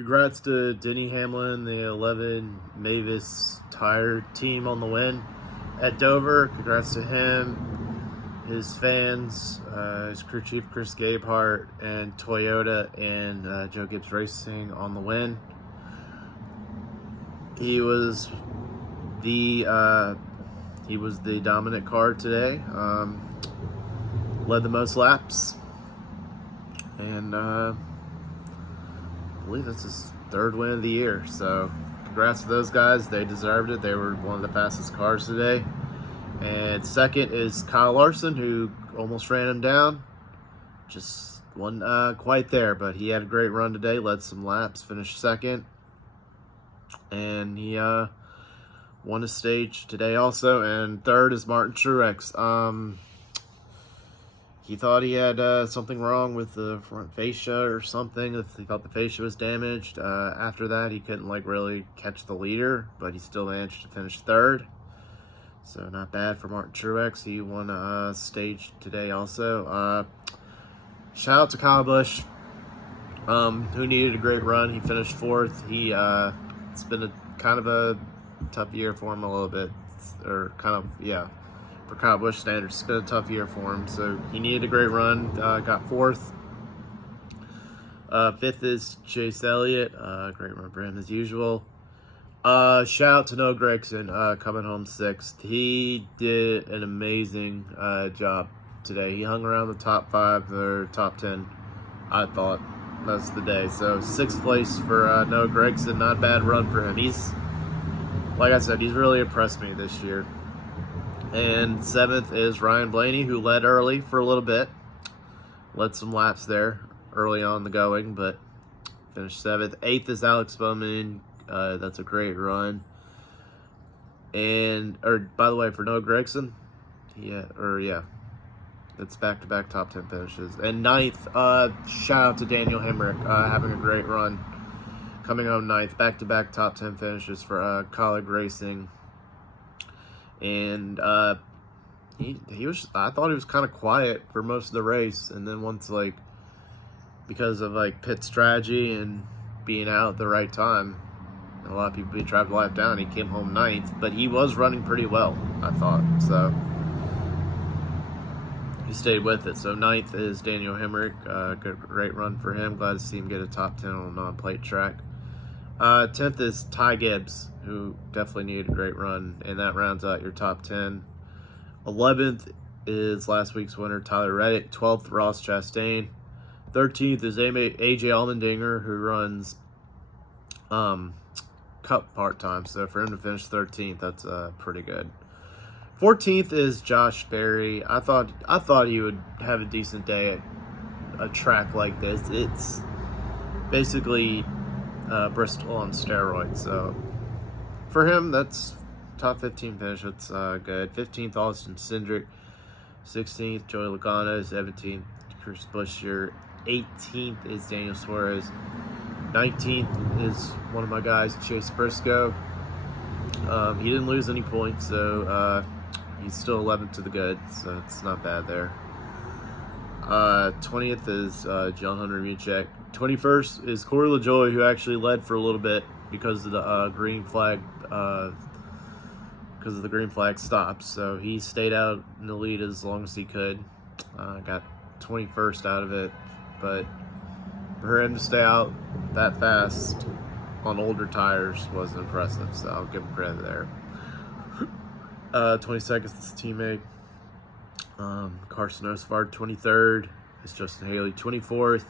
Congrats to Denny Hamlin, the 11 Mavis Tire team on the win at Dover. Congrats to him, his fans, his crew chief Chris Gabehart, and Toyota and Joe Gibbs Racing on the win. He was the dominant car today. Led the most laps, and I believe that's his third win of the year. So congrats to those guys. They deserved it. They were one of the fastest cars today. And second is Kyle Larson, who almost ran him down. Just wasn't quite there, but he had a great run today. Led some laps, finished second. And he won a stage today also. And third is Martin Truex. He thought he had something wrong with the front fascia or something. He thought the fascia was damaged. After that, he couldn't really catch the leader, but he still managed to finish third. So not bad for Martin Truex. He won a stage today also. Shout out to Kyle Busch, who needed a great run. He finished fourth. It's been kind of a tough year for him a little bit, for Kyle Busch standards. It's been a tough year for him, so he needed a great run. Got fourth. Fifth is Chase Elliott. Great run for him as usual. Shout out to Noah Gragson, coming home sixth. He did an amazing job today. He hung around the top 5 or top 10, I thought, most of the day. So sixth place for Noah Gragson. Not a bad run for him. Like I said, he's really impressed me this year. And seventh is Ryan Blaney, who led early for a little bit. Led some laps there early on the going, but finished seventh. Eighth is Alex Bowman. That's a great run. By the way, for Noah Gragson, that's back-to-back top 10 finishes. And ninth, shout out to Daniel Hemrick, having a great run. Coming home ninth, back-to-back top 10 finishes for Colleague Racing. And he was, I thought he was kind of quiet for most of the race, and then once because of pit strategy and being out at the right time, a lot of people tried to lap down. He came home ninth, but he was running pretty well, I thought. So he stayed with it. So ninth is Daniel Hemrick. Great run for him. Glad to see him get a top 10 on a non-plate track. 10th is Ty Gibbs, who definitely needed a great run, and that rounds out your top 10. 11th is last week's winner, Tyler Reddick. 12th, Ross Chastain. 13th is AJ Allmendinger, who runs Cup part-time, so for him to finish 13th, that's pretty good. 14th is Josh Berry. I thought he would have a decent day at a track like this. It's basically Bristol on steroids, so for him, that's top 15 finish. That's good. 15th, Austin Cindric. 16th, Joey Logano. 17th, Chris Buescher. 18th is Daniel Suarez. 19th is one of my guys, Chase Briscoe. He didn't lose any points, so he's still 11th to the good, so it's not bad there. 20th is John Hunter Nemechek. 21st is Corey LaJoie, who actually led for a little bit because of the green flag stops. So he stayed out in the lead as long as he could. Got 21st out of it, but for him to stay out that fast on older tires was impressive. So I'll give him credit there. 22nd is teammate Carson Osvard. 23rd is Justin Haley. 24th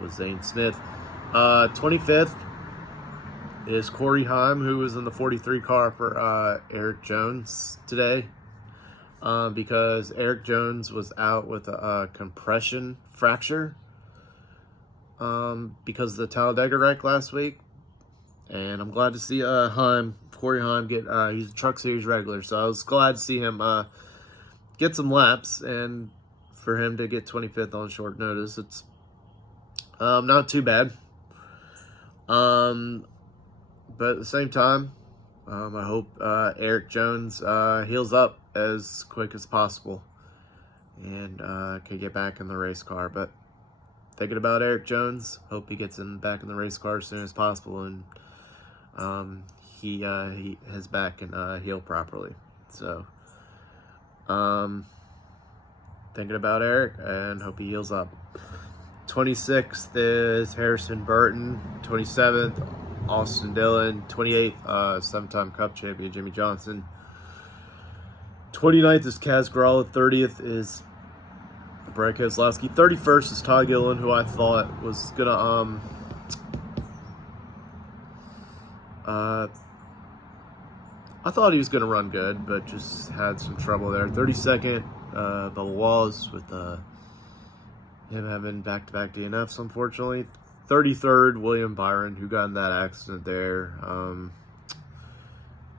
was Zane Smith. 25th is Corey Heim, who was in the 43 car for Eric Jones today, because Eric Jones was out with a compression fracture because of the Talladega wreck last week. And I'm glad to see Corey Heim get, he's a Truck Series regular, so I was glad to see him get some laps, and for him to get 25th on short notice, it's not too bad. But at the same time, I hope Eric Jones heals up as quick as possible and can get back in the race car. But thinking about Eric Jones. Hope he gets back in the race car as soon as possible, and his back can heal properly. So, thinking about Eric and hope he heals up. 26th is Harrison Burton. 27th, Austin Dillon. 28th, 7-time Cup champion Jimmy Johnson. 29th is Kaz Gralla. 30th is Brad Keselowski. 31st is Todd Gilliland, who I thought was gonna I thought he was gonna run good, but just had some trouble there. 32nd, Bubba Wallace, with him having back-to-back DNFs, unfortunately. 33rd, William Byron, who got in that accident there.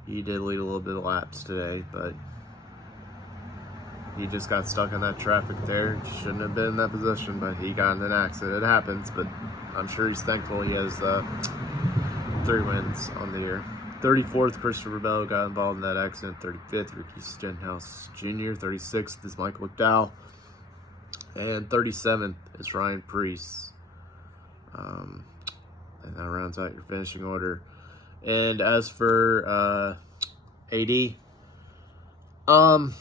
He did lead a little bit of laps today, but he just got stuck in that traffic there. Shouldn't have been in that position, but he got in an accident. It happens, but I'm sure he's thankful he has 3 wins on the year. 34th, Christopher Bell got involved in that accident. 35th, Ricky Stenhouse Jr. 36th is Michael McDowell. And 37th is Ryan Preece. And that rounds out your finishing order. And as for AD, the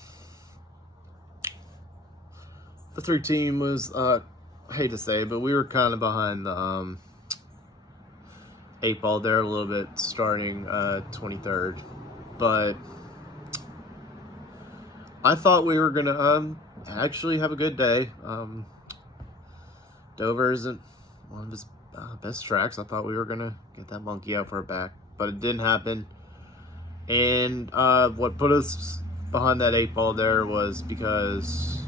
3 team was, I hate to say, but we were kind of behind the 8 ball there a little bit, starting 23rd. But I thought we were going to actually have a good day. Dover isn't one of his best tracks. I thought we were going to get that monkey out for a back, but it didn't happen. And what put us behind that 8 ball there was because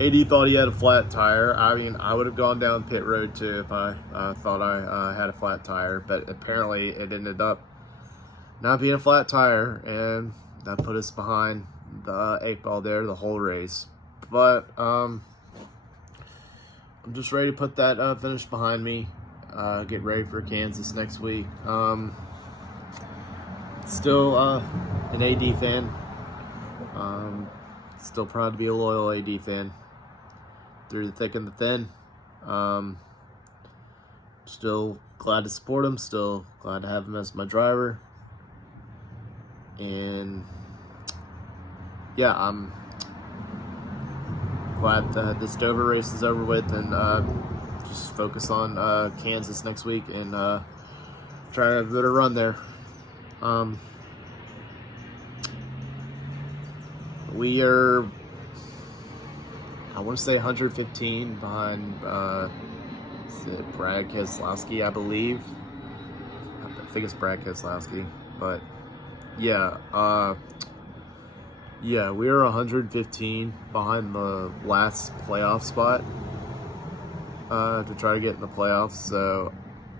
AD thought he had a flat tire. I mean, I would have gone down pit road too if I thought I had a flat tire, but apparently it ended up not being a flat tire, and that put us behind the 8 ball there the whole race. But I'm just ready to put that finish behind me, get ready for Kansas next week. Still an AD fan. Still proud to be a loyal AD fan through the thick and the thin. Still glad to support him. Still glad to have him as my driver. And yeah, I'm glad that this Dover race is over with, and just focus on Kansas next week and try to have a better run there. We are, I want to say 115 behind is it Brad Keselowski, I believe. I think it's Brad Keselowski, but yeah, yeah, we are 115 behind the last playoff spot to try to get in the playoffs. So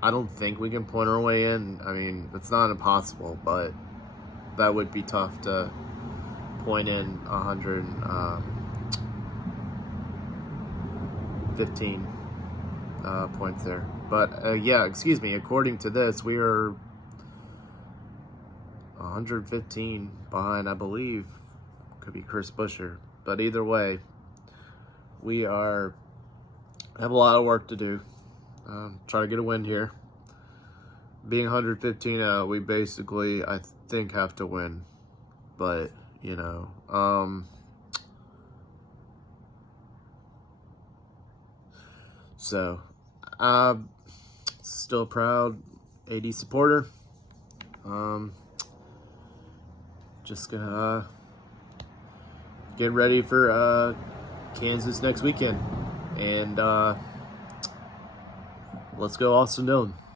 I don't think we can point our way in. I mean, it's not impossible, but that would be tough to point in 115 points there. But yeah, excuse me, according to this, we are 115 behind, I believe. Could be Chris Buescher, but either way, we have a lot of work to do. Try to get a win here. Being 115 we basically, I think, have to win, but you know, so I'm still a proud AD supporter. Just gonna get ready for Kansas next weekend, and let's go Austin Dillon.